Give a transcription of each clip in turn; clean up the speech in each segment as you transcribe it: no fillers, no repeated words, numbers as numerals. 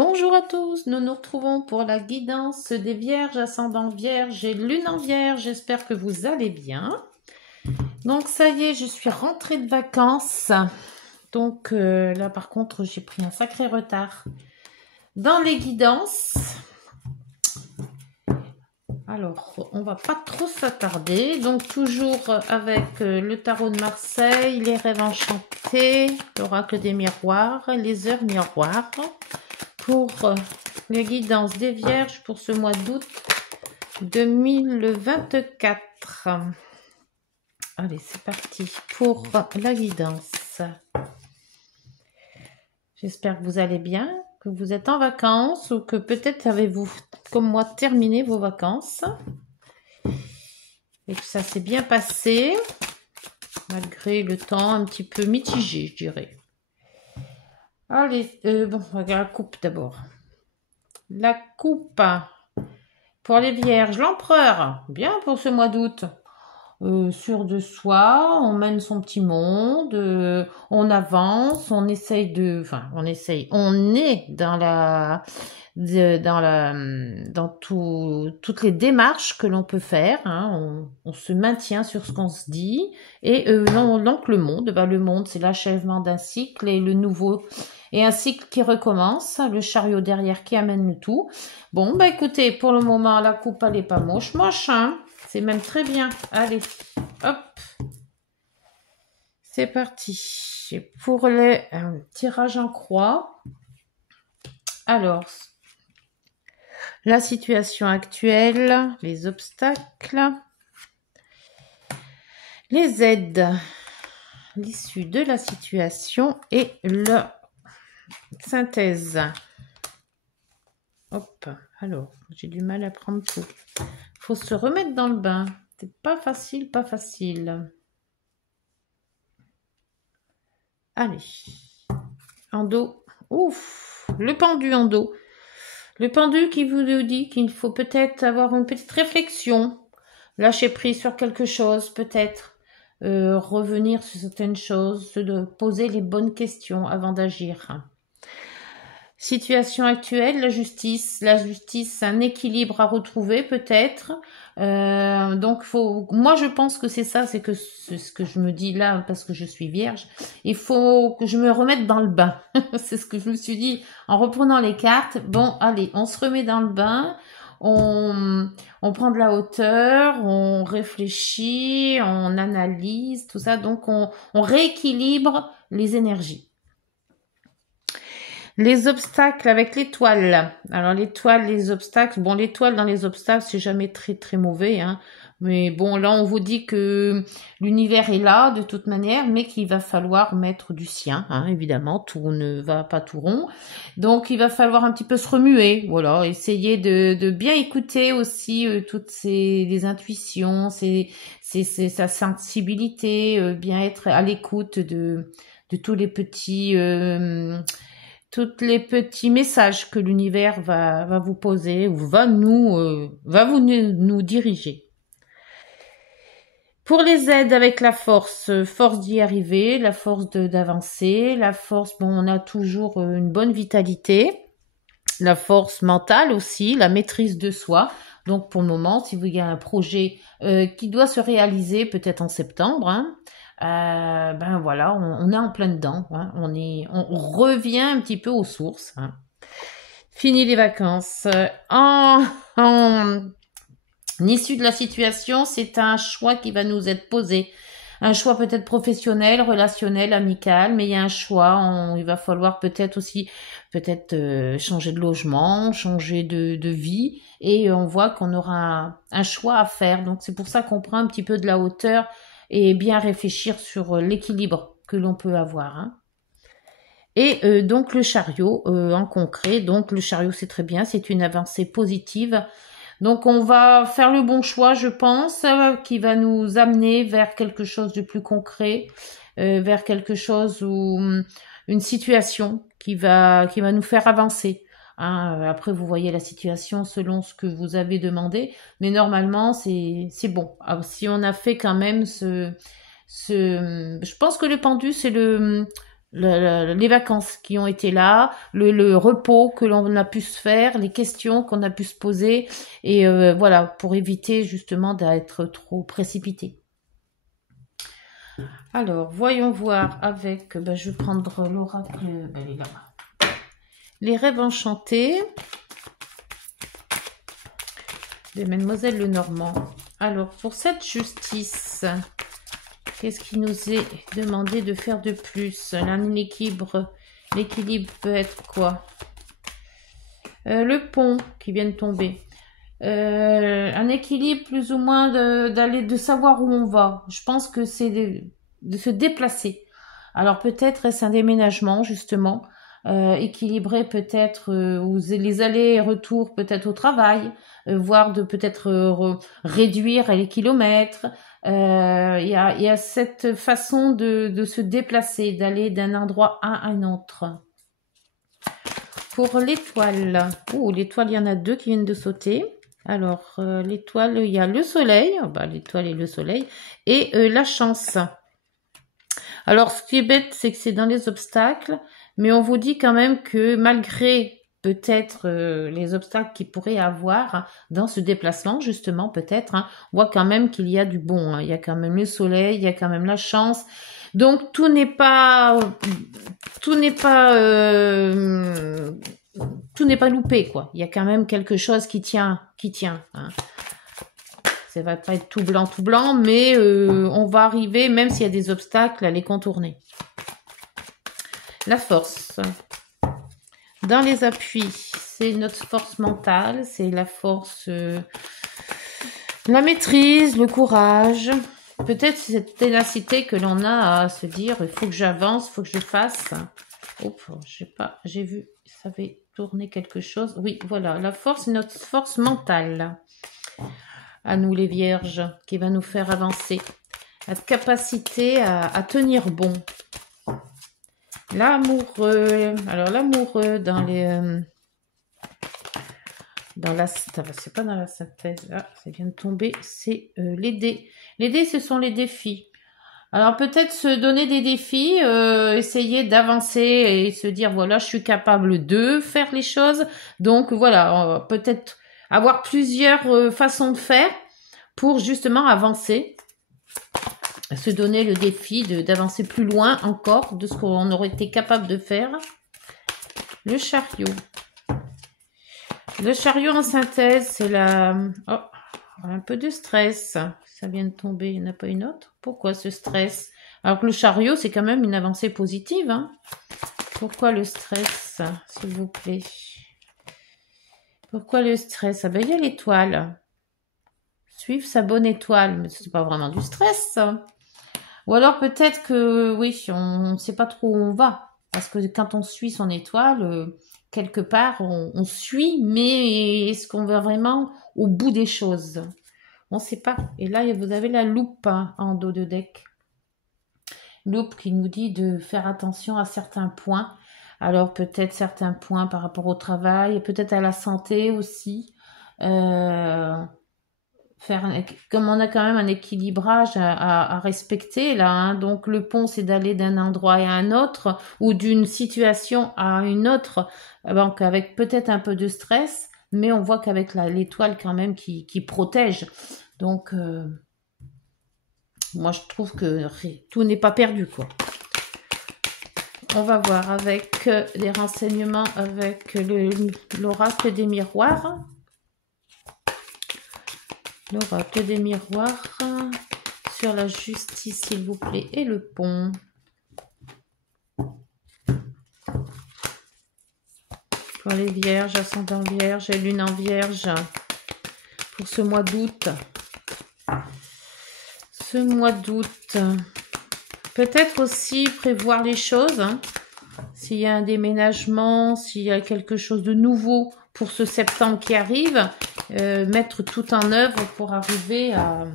Bonjour à tous, nous nous retrouvons pour la guidance des Vierges, ascendant Vierge et Lune en Vierge. J'espère que vous allez bien. Donc ça y est, je suis rentrée de vacances. Donc là par contre, j'ai pris un sacré retard dans les guidances. Alors, on va pas trop s'attarder. Donc toujours avec le tarot de Marseille, les rêves enchantés, l'oracle des miroirs, les heures miroirs. Pour les guidances des Vierges pour ce mois d'août 2024. Allez, c'est parti pour la guidance. J'espère que vous allez bien, que vous êtes en vacances ou que peut-être avez-vous, comme moi, terminé vos vacances et que ça s'est bien passé, malgré le temps un petit peu mitigé, je dirais. Allez, bon, regarde la coupe d'abord. La coupe pour les Vierges, l'empereur, bien pour ce mois d'août. Sûr de soi, on mène son petit monde, on avance, on essaye de, enfin, on est dans toutes les démarches que l'on peut faire. Hein, on se maintient sur ce qu'on se dit. Et donc le monde, c'est l'achèvement d'un cycle et le nouveau. Et un cycle qui recommence, le chariot derrière qui amène le tout. Bon, bah écoutez, pour le moment, la coupe, elle est pas moche, hein. C'est même très bien. Allez, hop. C'est parti. Pour les tirages en croix. Alors, la situation actuelle, les obstacles, les aides, l'issue de la situation et la synthèse. Hop, alors, j'ai du mal à prendre tout. Faut se remettre dans le bain. C'est pas facile, pas facile. Allez. En dos. Ouf, le pendu en dos. Le pendu qui vous dit qu'il faut peut-être avoir une petite réflexion. Lâcher prise sur quelque chose, peut-être. Revenir sur certaines choses. Se poser les bonnes questions avant d'agir. Situation actuelle, la justice, un équilibre à retrouver peut-être. Donc moi je pense que c'est ça, c'est ce que je me dis là parce que je suis vierge. Il faut que je me remette dans le bain. C'est ce que je me suis dit en reprenant les cartes. Bon, allez, on se remet dans le bain. On prend de la hauteur, on réfléchit, on analyse, tout ça. Donc on rééquilibre les énergies. Les obstacles avec l'étoile. Alors l'étoile, les obstacles. Bon, l'étoile dans les obstacles, c'est jamais très très mauvais. Hein. Mais bon, là, on vous dit que l'univers est là de toute manière, mais qu'il va falloir mettre du sien. Hein, évidemment, tout ne va pas tout rond. Donc, il va falloir un petit peu se remuer. Voilà, essayer de bien écouter aussi toutes les intuitions, sa sensibilité, bien être à l'écoute de tous les petits... tous les petits messages que l'univers va vous poser ou va nous diriger. Pour les aides avec la force d'y arriver, la force d'avancer, la force, bon, on a toujours une bonne vitalité, la force mentale aussi, la maîtrise de soi. Donc pour le moment, si vous y a un projet qui doit se réaliser peut-être en septembre, hein, ben voilà, on est en plein dedans. Hein, on revient un petit peu aux sources. Hein. Fini les vacances. En issue de la situation, c'est un choix qui va nous être posé. Un choix peut-être professionnel, relationnel, amical, mais il y a un choix. Il va falloir peut-être aussi changer de logement, changer de vie, et on voit qu'on aura un choix à faire. Donc c'est pour ça qu'on prend un petit peu de la hauteur et bien réfléchir sur l'équilibre que l'on peut avoir. Hein. Et donc le chariot en concret, donc le chariot c'est très bien, c'est une avancée positive. Donc on va faire le bon choix, je pense, qui va nous amener vers quelque chose de plus concret, vers quelque chose où une situation qui va nous faire avancer. Hein, après, vous voyez la situation selon ce que vous avez demandé, mais normalement, c'est bon. Alors, si on a fait quand même je pense que le pendu, c'est les vacances qui ont été là, le repos que l'on a pu se faire, les questions qu'on a pu se poser, et voilà, pour éviter justement d'être trop précipité. Alors, voyons voir avec, ben, je vais prendre l'oracle, ben, elle est là. Les rêves enchantés de Mademoiselle Lenormand. Alors, pour cette justice, qu'est-ce qui nous est demandé de faire de plus? L'équilibre peut être quoi? Le pont qui vient de tomber. Un équilibre plus ou moins de savoir où on va. Je pense que c'est de se déplacer. Alors peut-être est-ce un déménagement justement, équilibrer peut-être les allers et retours peut-être au travail, voire de peut-être réduire les kilomètres. Il y a cette façon de se déplacer, d'aller d'un endroit à un autre. Pour l'étoile, l'étoile, il y en a deux qui viennent de sauter. Alors, l'étoile, il y a le soleil, l'étoile et le soleil, et la chance. Alors, ce qui est bête, c'est que c'est dans les obstacles, mais on vous dit quand même que malgré peut-être les obstacles qu'il pourrait avoir dans ce déplacement, justement, peut-être, on voit quand même qu'il y a du bon. Il y a quand même le soleil, il y a quand même la chance. Donc, tout n'est pas loupé, quoi. Il y a quand même quelque chose qui tient. Ça va pas être tout blanc, mais on va arriver, même s'il y a des obstacles, à les contourner. La force. Dans les appuis, c'est notre force mentale, c'est la force, la maîtrise, le courage. Peut-être cette ténacité que l'on a à se dire, il faut que j'avance, il faut que je fasse. J'ai vu, ça avait tourné quelque chose. Oui, voilà, la force, c'est notre force mentale. À nous les vierges, qui va nous faire avancer. La capacité à tenir bon. L'amoureux. Alors l'amoureux dans les... c'est pas dans la synthèse, là, ça vient de tomber, c'est les dés. Les dés, ce sont les défis. Alors peut-être se donner des défis, essayer d'avancer et se dire, voilà, je suis capable de faire les choses. Donc voilà, peut-être avoir plusieurs façons de faire pour justement avancer, se donner le défi d'avancer plus loin encore de ce qu'on aurait été capable de faire. Le chariot. Le chariot en synthèse, c'est un peu de stress. Ça vient de tomber, il n'y en a pas une autre. Pourquoi ce stress? Alors que le chariot, c'est quand même une avancée positive. Pourquoi le stress, s'il vous plaît? Pourquoi le stress? Ah ben, il y a l'étoile. Suivre sa bonne étoile, mais c'est pas vraiment du stress, ça. Ou alors peut-être que, oui, on ne sait pas trop où on va. Parce que quand on suit son étoile, quelque part, on suit, mais est-ce qu'on va vraiment au bout des choses? On ne sait pas. Et là, vous avez la loupe en dos de deck. Loupe qui nous dit de faire attention à certains points. Alors peut-être certains points par rapport au travail, peut-être à la santé aussi. Comme on a quand même un équilibrage à respecter là, donc le pont c'est d'aller d'un endroit à un autre ou d'une situation à une autre, donc avec peut-être un peu de stress, mais on voit qu'avec l'étoile quand même qui protège, donc moi je trouve que tout n'est pas perdu, quoi. On va voir avec les renseignements avec l'oracle des miroirs. L'oracle des miroirs sur la justice, s'il vous plaît, et le pont. Pour les vierges, ascendant vierge et lune en vierge, pour ce mois d'août. Ce mois d'août. Peut-être aussi prévoir les choses. S'il y a un déménagement, s'il y a quelque chose de nouveau pour ce septembre qui arrive, mettre tout en œuvre pour arriver à...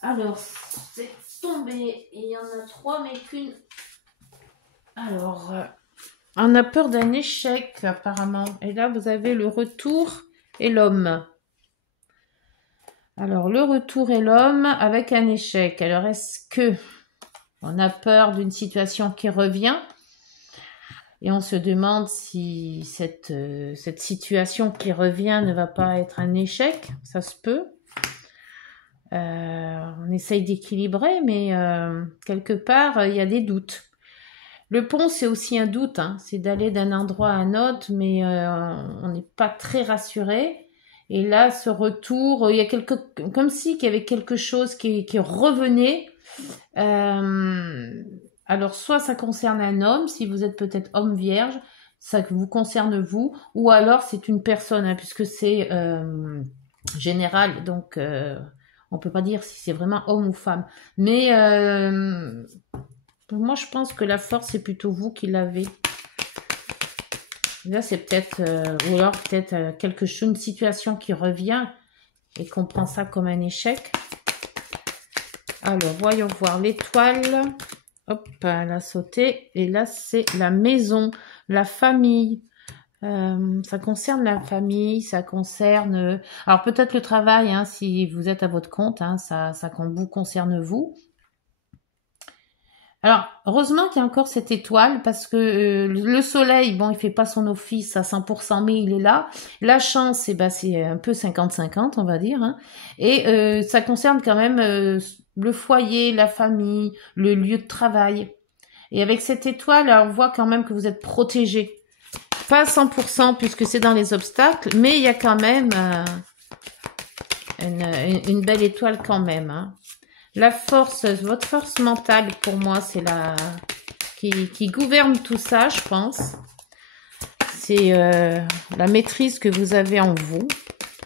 Alors, c'est tombé. Il y en a 3, mais qu'une... Alors, on a peur d'un échec, apparemment. Et là, vous avez le retour et l'homme. Alors, le retour et l'homme avec un échec. Alors, est-ce que On a peur d'une situation qui revient et on se demande si cette situation qui revient ne va pas être un échec. Ça se peut. On essaye d'équilibrer, mais quelque part, il y a des doutes. Le pont, c'est aussi un doute, hein. C'est d'aller d'un endroit à un autre, mais on n'est pas très rassuré. Et là, ce retour, il y a comme si qu'il y avait quelque chose qui revenait. Alors, soit ça concerne un homme, si vous êtes peut-être homme vierge, ça vous concerne vous, ou alors c'est une personne, hein, puisque c'est général, donc on peut pas dire si c'est vraiment homme ou femme. Mais moi, je pense que la force, c'est plutôt vous qui l'avez. Là, c'est peut-être, ou alors peut-être quelque chose, une situation qui revient et qu'on prend ça comme un échec. Alors, voyons voir l'étoile. Hop, elle a sauté. Et là, c'est la maison, la famille. Ça concerne la famille, ça concerne... alors, peut-être le travail, hein, si vous êtes à votre compte, hein, ça vous concerne vous. Alors, heureusement qu'il y a encore cette étoile parce que le soleil, bon, il fait pas son office à 100%, mais il est là. La chance, c'est un peu 50-50, on va dire. Hein. Et ça concerne quand même le foyer, la famille, le lieu de travail. Et avec cette étoile, on voit quand même que vous êtes protégé. Pas à 100% puisque c'est dans les obstacles, mais il y a quand même une belle étoile quand même. Hein. La force, votre force mentale, pour moi, c'est la qui gouverne tout ça, je pense. C'est la maîtrise que vous avez en vous,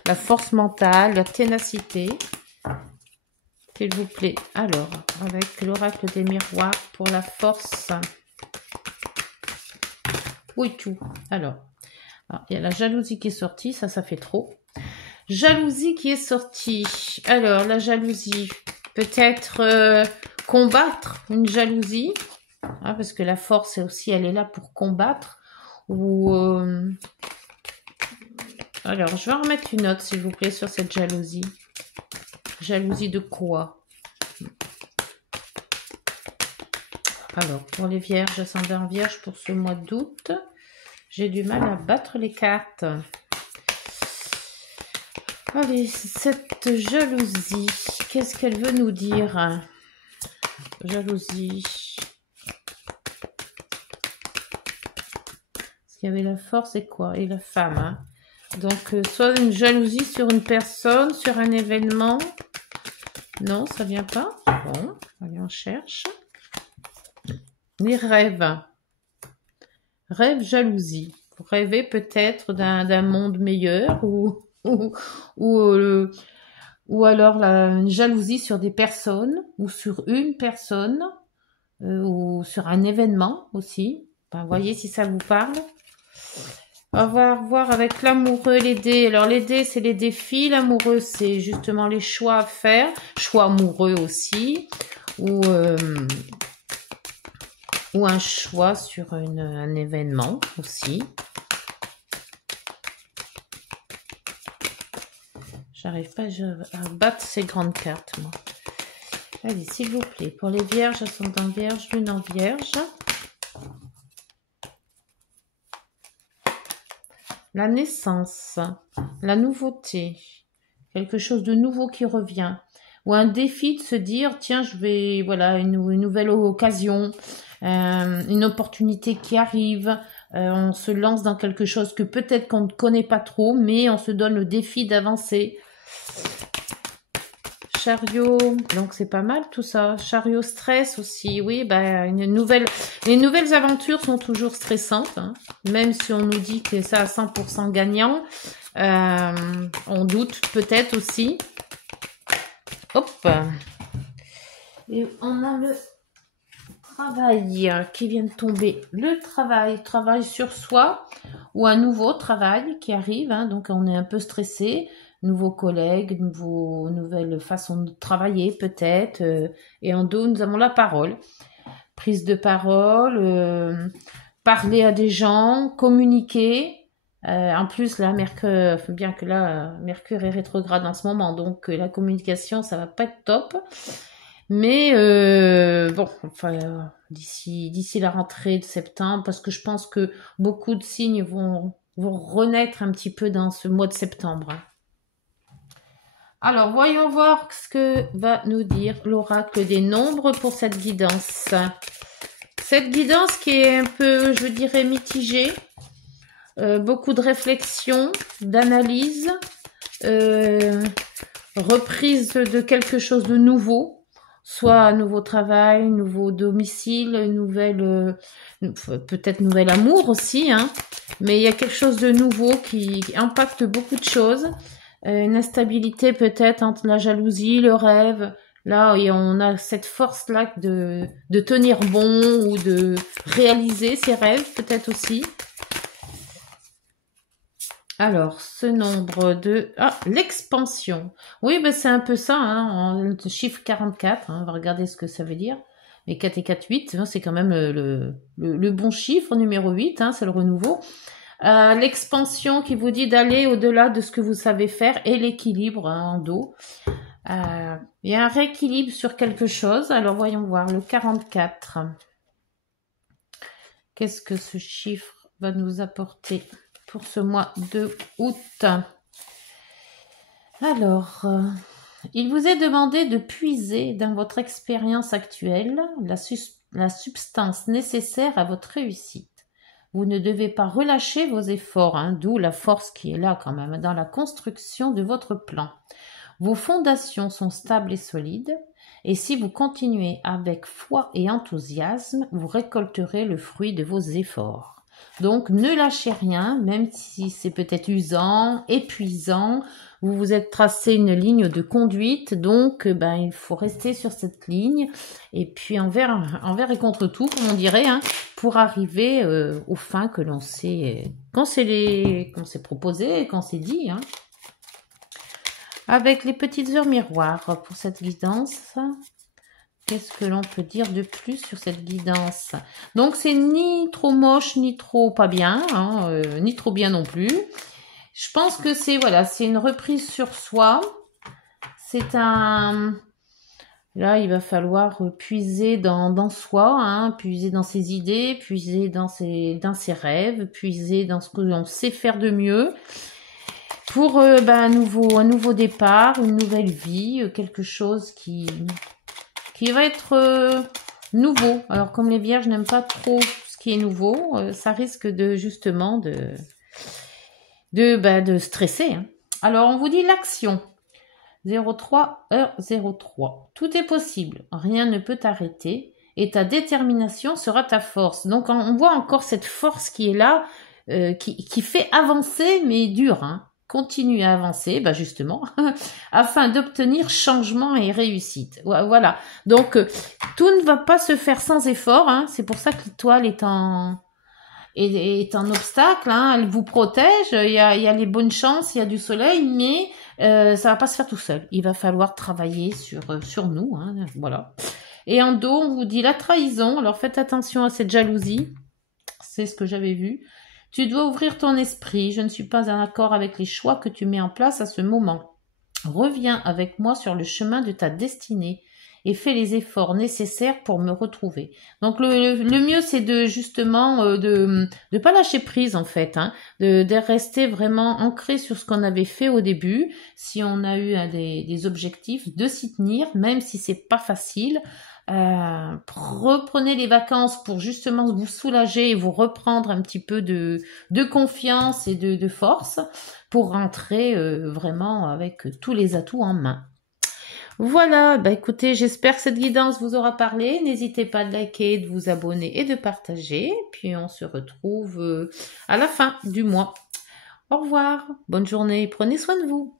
la force mentale, la ténacité. S'il vous plaît. Alors, avec l'oracle des miroirs pour la force. Oui, tout. Alors, il y a la jalousie qui est sortie, ça fait trop. Jalousie qui est sortie. Alors, la jalousie... Peut-être combattre une jalousie, hein, parce que la force aussi, elle est là pour combattre. Ou alors, je vais en remettre une note, s'il vous plaît, sur cette jalousie. Jalousie de quoi? Alors, pour les vierges, ascendant vierge pour ce mois d'août, j'ai du mal à battre les cartes. Allez, cette jalousie, qu'est-ce qu'elle veut nous dire? Jalousie. Parce qu'il y avait la force et quoi? Et la femme. Hein. Donc, soit une jalousie sur une personne, sur un événement. Non, ça vient pas. Bon, allez, on cherche. Les rêves. Rêve, jalousie. Vous rêvez peut-être d'un monde meilleur ou alors une jalousie sur des personnes ou sur une personne ou sur un événement aussi. Ben, voyez si ça vous parle. On va voir avec l'amoureux, les dés. Alors les dés, c'est les défis. L'amoureux, c'est justement les choix à faire. Choix amoureux aussi. Ou un choix sur un événement aussi. J'arrive pas à battre ces grandes cartes, moi. Allez, s'il vous plaît, pour les vierges, ascendant vierge, lune en vierge. La naissance, la nouveauté, quelque chose de nouveau qui revient. Ou un défi de se dire, tiens, je vais, voilà, une nouvelle occasion, une opportunité qui arrive. On se lance dans quelque chose que peut-être qu'on ne connaît pas trop, mais on se donne le défi d'avancer. Chariot, donc c'est pas mal tout ça. Chariot stress aussi, oui, bah les nouvelles aventures sont toujours stressantes, hein. Même si on nous dit que c'est à 100% gagnant, on doute peut-être aussi. Hop, et on a le travail qui vient de tomber. Le travail sur soi ou un nouveau travail qui arrive, hein, donc on est un peu stressé. Nouveaux collègues, nouvelles façons de travailler peut-être. Et en dos, nous avons la parole. Prise de parole, parler à des gens, communiquer. En plus, là, Mercure, bien que là, Mercure est rétrograde en ce moment, donc la communication, ça va pas être top. Mais bon, enfin, d'ici la rentrée de septembre, parce que je pense que beaucoup de signes vont renaître un petit peu dans ce mois de septembre, hein. Alors, voyons voir ce que va nous dire l'oracle des nombres pour cette guidance. Cette guidance qui est un peu, je dirais, mitigée. Beaucoup de réflexion, d'analyse, reprise de quelque chose de nouveau, soit un nouveau travail, nouveau domicile, peut-être nouvel amour aussi, hein. Mais il y a quelque chose de nouveau qui impacte beaucoup de choses. Une instabilité peut-être entre la jalousie, le rêve. Là, et on a cette force-là de tenir bon ou de réaliser ses rêves peut-être aussi. Alors, ce nombre de... Ah, l'expansion. Oui, ben c'est un peu ça, hein, le chiffre 44, hein, on va regarder ce que ça veut dire. Mais 4 et 4, 8, hein, c'est quand même le bon chiffre, numéro 8, hein, c'est le renouveau. L'expansion qui vous dit d'aller au-delà de ce que vous savez faire et l'équilibre, hein, en dos. Il y a un rééquilibre sur quelque chose. Alors, voyons voir, le 44. Qu'est-ce que ce chiffre va nous apporter pour ce mois de août? Alors, il vous est demandé de puiser dans votre expérience actuelle la substance nécessaire à votre réussite. Vous ne devez pas relâcher vos efforts, hein, d'où la force qui est là quand même dans la construction de votre plan. Vos fondations sont stables et solides, et si vous continuez avec foi et enthousiasme, vous récolterez le fruit de vos efforts. Donc ne lâchez rien, même si c'est peut-être usant, épuisant. Vous vous êtes tracé une ligne de conduite, donc il faut rester sur cette ligne. Et puis envers et contre tout, comme on dirait, hein, pour arriver aux fins que l'on s'est proposé, qu'on s'est dit, hein. Avec les petites heures miroirs pour cette guidance. Qu'est-ce que l'on peut dire de plus sur cette guidance? Donc, c'est ni trop moche, ni trop pas bien, hein, ni trop bien non plus. Je pense que c'est une reprise sur soi. Là, il va falloir puiser dans soi, hein, puiser dans ses idées, puiser dans ses rêves, puiser dans ce que l'on sait faire de mieux. Pour un nouveau départ, une nouvelle vie, quelque chose qui va être nouveau. Alors comme les vierges n'aiment pas trop ce qui est nouveau, ça risque de justement de stresser, hein. Alors on vous dit l'action. 03 heure 03. Tout est possible, rien ne peut t'arrêter et ta détermination sera ta force. Donc on voit encore cette force qui est là, qui fait avancer mais dur, hein. Continue à avancer, justement, afin d'obtenir changement et réussite. Voilà. Donc, tout ne va pas se faire sans effort, hein. C'est pour ça que l'étoile est un obstacle, hein. Elle vous protège. Il y a les bonnes chances, il y a du soleil, mais ça va pas se faire tout seul. Il va falloir travailler sur nous, hein. Voilà. Et en dos, on vous dit la trahison. Alors, faites attention à cette jalousie. C'est ce que j'avais vu. Tu dois ouvrir ton esprit. Je ne suis pas en accord avec les choix que tu mets en place à ce moment. Reviens avec moi sur le chemin de ta destinée et fais les efforts nécessaires pour me retrouver. Donc le mieux, c'est de pas lâcher prise en fait, hein, de rester vraiment ancré sur ce qu'on avait fait au début. Si on a eu des objectifs, de s'y tenir, même si c'est pas facile. Reprenez les vacances pour justement vous soulager et vous reprendre un petit peu de confiance et de force pour rentrer vraiment avec tous les atouts en main. Voilà, écoutez, j'espère que cette guidance vous aura parlé. N'hésitez pas de liker, de vous abonner et de partager. Puis on se retrouve à la fin du mois. Au revoir, bonne journée, prenez soin de vous.